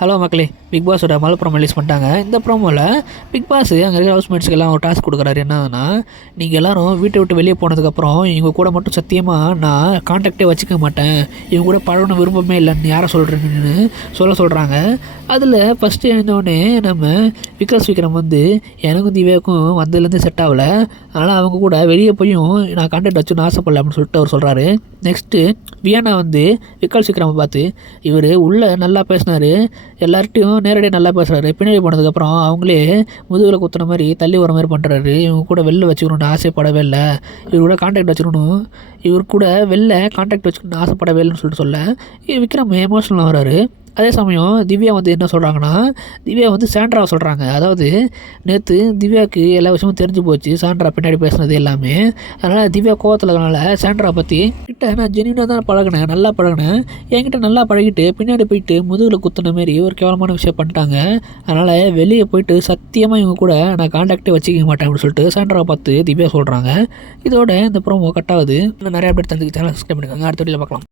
Hello மக்களே, big பாஸோட Malappuram release பண்ணிட்டாங்க. இந்த ப்ரோமோவில் பிக் பாஸ் அங்கே இருக்கிற ஹவுஸ்மேட்ஸ்க்கு எல்லாம் ஒரு டாஸ்க் கொடுக்குறாரு. என்னன்னா, நீங்கள் எல்லோரும் வீட்டை விட்டு வெளியே போனதுக்கப்புறம் இவங்க கூட மட்டும் சத்தியமாக நான் கான்டாக்டே வச்சுக்க மாட்டேன், இவங்க கூட பழகணும் விருப்பமே இல்லைன்னு யாரை சொல்கிறேன்னு சொல்கிறாங்க. அதில் ஃபஸ்ட்டு எழுந்தோடனே நம்ம விக்ரம் வந்து எனக்கும் திவ்யாவுக்கும் வந்ததுலேருந்து செட் ஆகலை, அதனால் அவங்க கூட வெளியே போயும் நான் கான்டாக்ட் வச்சுன்னு ஆசைப்படல அப்படின்னு சொல்லிட்டு அவர் சொல்கிறாரு. நெக்ஸ்ட்டு வியானா வந்து விக்ரமை பார்த்து இவர் உள்ளே நல்லா பேசினார், எல்லார்ட்டையும் நேரடியாக நல்லா பேசுகிறாரு, பின்னாடி போனதுக்கப்புறம் அவங்களே முதுகில் குத்துன மாதிரி தள்ளி வர மாதிரி பண்ணுறாரு, இவங்க கூட வெளில வச்சுக்கணுன்னு ஆசைப்படவே இல்லை, இவர் கூட கான்டாக்ட் வச்சுக்கணும், இவர் கூட வெளில கான்டாக்ட் வச்சுக்கணுன்னு ஆசைப்படவே இல்லைன்னு சொல்லிட்டு விக்ரம் எமோஷனலாக வராரு. அதே சமயம் திவ்யா வந்து என்ன சொல்கிறாங்கன்னா, திவ்யா வந்து சாண்ட்ராவை சொல்கிறாங்க. அதாவது நேற்று திவ்யாவுக்கு எல்லா விஷயமும் தெரிஞ்சு போச்சு, சாண்ட்ரா பின்னாடி பேசுனது எல்லாமே. அதனால் திவ்யா கோவத்தில் இருக்கனால சாண்ட்ரா பற்றி கிட்ட நான் ஜென்யூனாக தான் பழகினேன், நல்லா பழகினேன், என்கிட்ட நல்லா பழகிட்டு பின்னாடி போயிட்டு முதுகில் குத்துன மாரி ஒரு கேவலமான விஷயம் பண்ணிட்டாங்க, அதனால் வெளியே போயிட்டு சத்தியமாக இவங்க கூட நான் கான்டாக்டே வச்சுக்க மாட்டேன் அப்படின்னு சொல்லிட்டு சாண்ட்ராவை பார்த்து திவ்யா சொல்கிறாங்க. இதோட இந்த ப்ரோமோ கட் ஆகுது. இன்னும் நிறையா பேர் தந்துக்கு சேனல் சப்ஸ்கிரைப் பண்ணிக்கோங்க. அடுத்த வீடியோவில் பார்க்கலாம்.